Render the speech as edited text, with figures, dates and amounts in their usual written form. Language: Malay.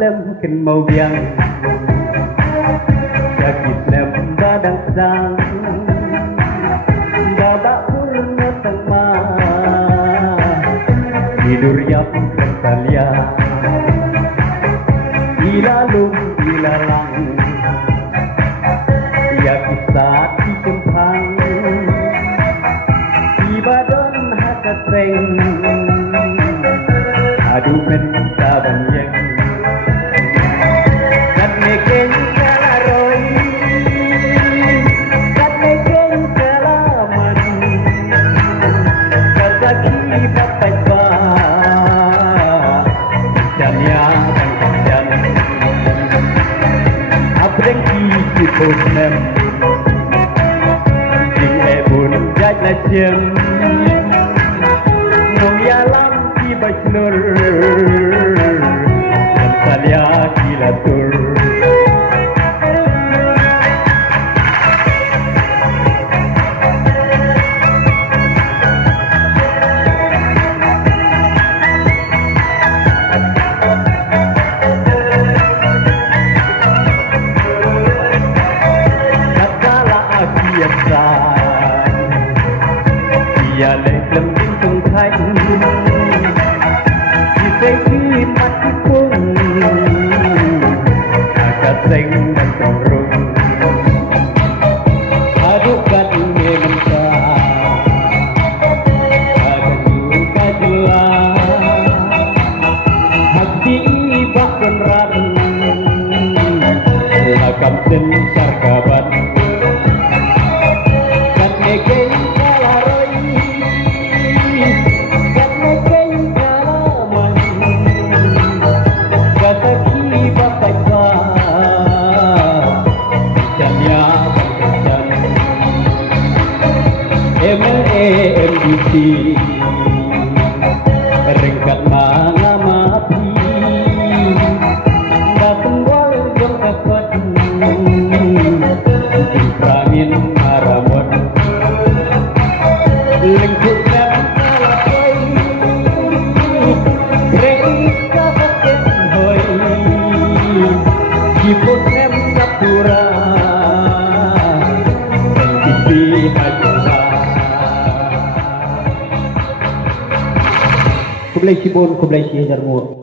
lemkin mau biang sakit lem badang sang babak purna tengah tidur yang tertalia ilalung ilalang ya kisah di kempang di badan hakat seng aduh mentaban yang kat meken kalaroi kat meken kalaman kazaki bapak ba janya dan apreng ki posnem ding ebun jaj la jem nong yalam ki bajnur dan salia kilatur ya lem tung thay di segi mati pun agak seng dan terung adukan mementa agak juga jelas hati bahkan ran lakam sensar kaban kan negeri MDC ringkat mana mati datang boleh jom dapat imprangin maramot lingkup dan kalapoi reka paket hoi kiput em kapura tipi hajura kublai sibon kublai si jarmo